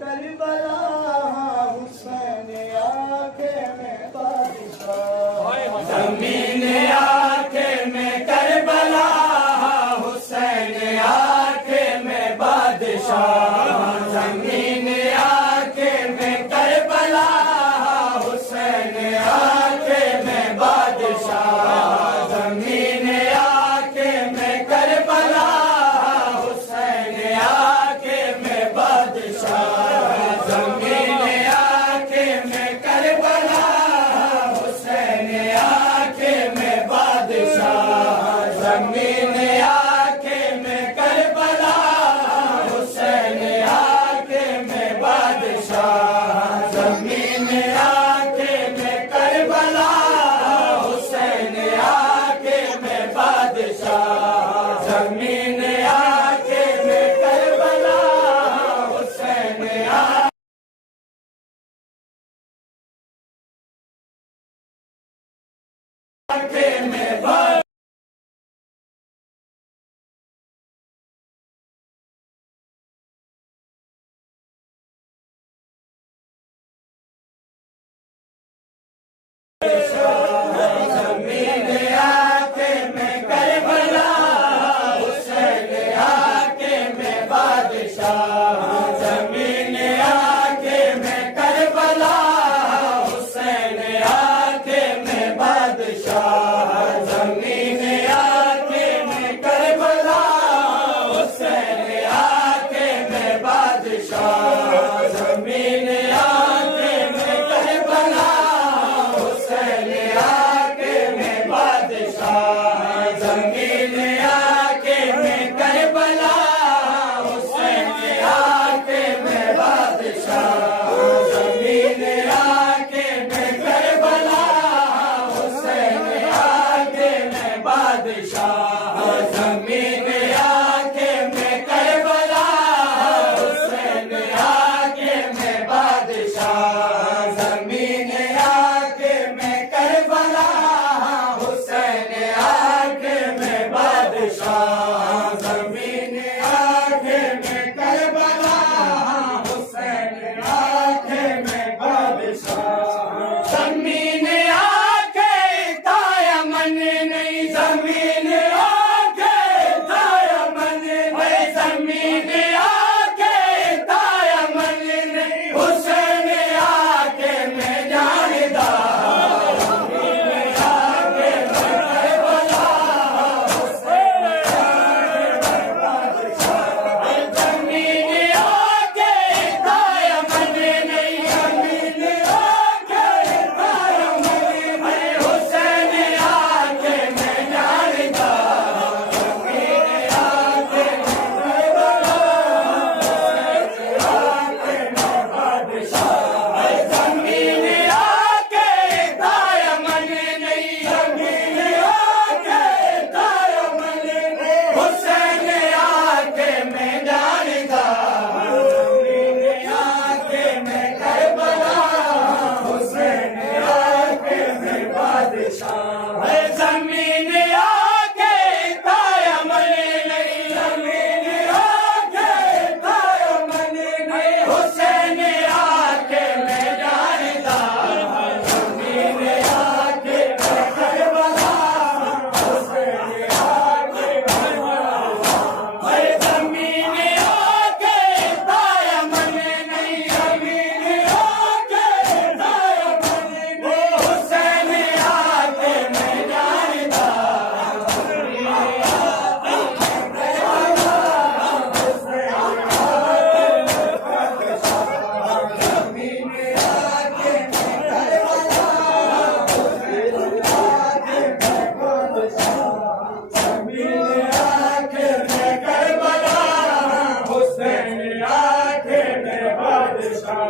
Karbala, Hussain आंखें में बादशाह। ज़मीन आंखें में करबला, हुसैन आंखें में बादशाह। ज़मीन आंखें में करबला, हुसैन आंखें में बादशाह। ज़मीन आंखें में करबला, हुसैन आंखें में बादशाह। ज़मीन आंखें में करबला, हुसैन आंखें में बादशाह। ज़मीन आंखें में करबला, हुसैन आंखें में बादशाह। ज़मीन आंखें में करबला, हुसैन आंखें में बादशाह। ज़मीन आंखें में करबला, हुसैन आंखें में बादशाह। ज़मीन आंखें में करबला, हुसैन आंखें में बादशाह। ज़मीन आंखें में करबला, हुसैन आंखें में बादशाह। ज़मीन आंखें में करबला, हुसैन आंखें में बादशाह। ज़मीन आंखें में करबला, हुसैन आंखें में बादशाह। ज़मीन आंखें में करबला, हुसैन आंखें में बादशाह। ज़मीन आंखें में करबला, हुसैन आंखें में बादशाह। ज़मीन आंखें में करबला, हुसैन आंखें में बादशाह। ज़मीन आंखें में करबला, हुसैन आंखें में बादशाह। ज़मीन आंखें में करबला, हुसैन आंखें में बादशाह। ज़मीन आंखें ताया मन नहीं, ज़मीन आंखें ताया मन नहीं। ज़मीन आंखें ताया मन नहीं, हुसैन आंखें में जानदार। ज़मीन आंखें में करबला, हुसैन आंखें में बादशाह। ज़मीन आंखें ताया मन नहीं, ज़मीन आंखें ताया मन नहीं, हुसैन आंखें में जानदार। ज़मीन आंखें में करबला, हुसैन आंखें में बादशाह। ज़मीन आंखें ताया मन नहीं, ज़मीन आंखें ताया मन नहीं, हुसैन आंखें में जानदार। ज़मीन आंखें में करबला, हुसैन आंखें में बादशाह। ज़मीन आंखें ताया मन नहीं, ज़मीन आंखें ताया मन नहीं, हुसैन आंखें में जानदार। ज़मीन आंखें में करबला, हुसैन आंखें में बादशाह। ज़मीन आंखें ताया मन नहीं, ज़मीन आंखें ताया मन नहीं, हुसैन आंखें में जानदार। ज़मीन आंखें में करबला, हुसैन आंखें में बादशाह। ज़मीन आंखें में करबला, हुसैन आंखें में बादशाह। ज़मीन आंखें में करबला, हुसैन आंखें में बादशाह।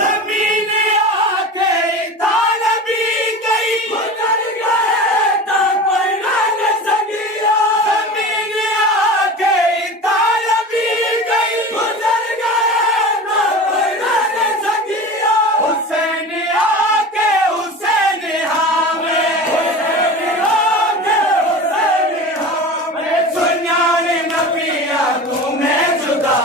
ज़मीन आंखें तालबी गई, गुजर गए तो कोई रंग सगिया। ज़मीन आंखें तालबी गई, गुजर गए तो कोई रंग सगिया। हुसैन आंखें हुसैन हाँ में, हुसैन आंखें हुसैन हाँ में, सुन्यान नबिया तुम्हें जुदा।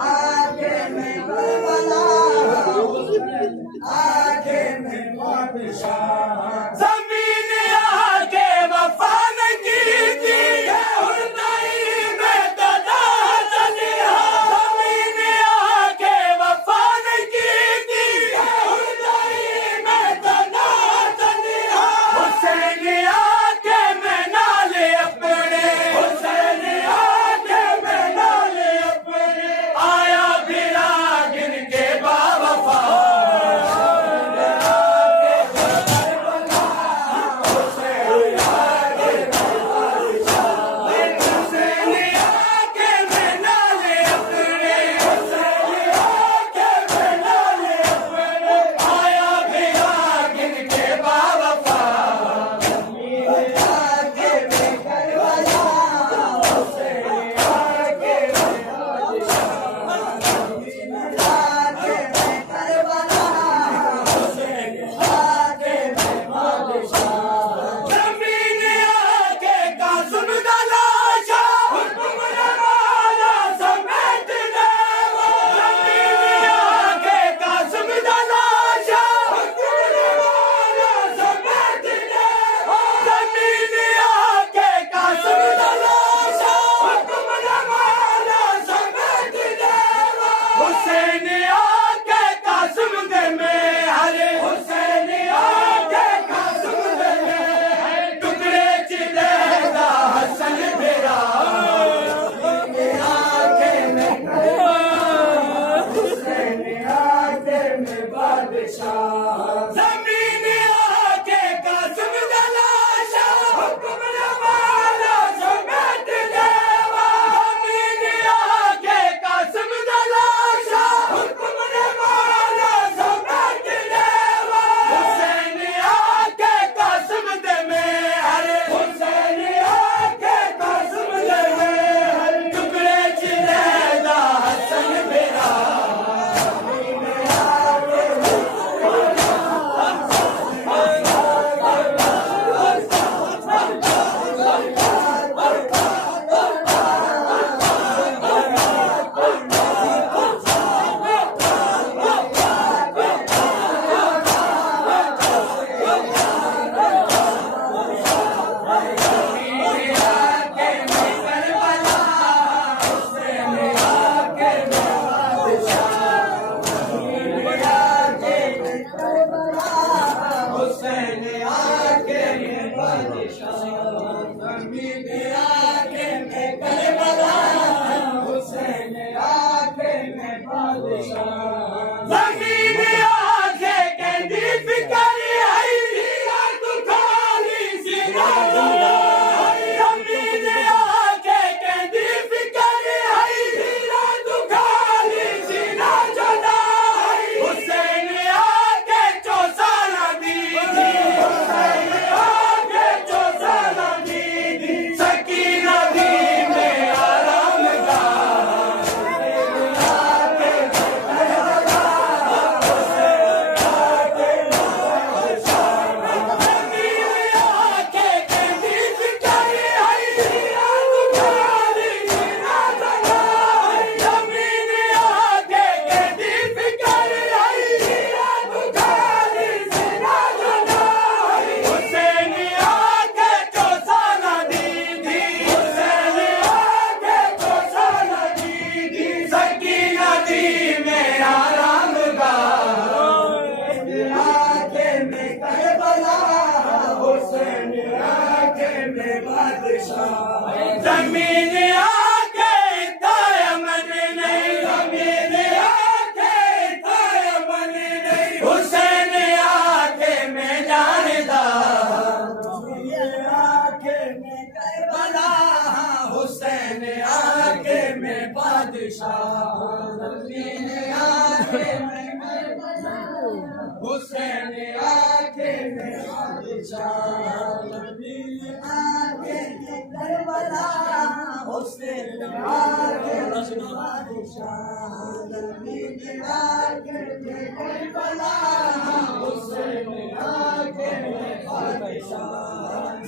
आगे में करबला आगे में बादशाह जमीन आके वफा न की थी हुरनाई में तदा तन्हा जमीन आके वफा न की थी हुरनाई में तदा तन्हा हुसैन आके मैं नाले अपने हुसैन आके मैं नाले अपने आया बिरा गिन के बावफा जमीन आके कासिम दलाशा हुक्म नवाला समेत देवा जमीन आके कासिम दलाशा हुक्म नवाला समेत देवा हुसैन आके कासिम दे में हरे हुसैन आके कासिम दे में हरे टुकड़े चिरेदा हसन मेरा जमीन आके कहती फिकर आई हीरा तू खाली सीना जमीन आके कहती फिकर आई हीरा तू खाली सीना जला हुसैन आके चौसाला दीदी हुसैन आके चौसाला दीदी सकीना दी में आराम दा जमीन आके दायमन नहीं जमीन आके दायमन नहीं हुसैन आके मैं जानदा आके मैं करबला हुसैन आके मैं बादशाह जमीन आके मैं करबला हुसैन आके मैं बादशाह जमीन आके मैं करबला हुसैन आके मैं बादशाह जमीन आके मैं करबला हुसैन आके मैं बादशाह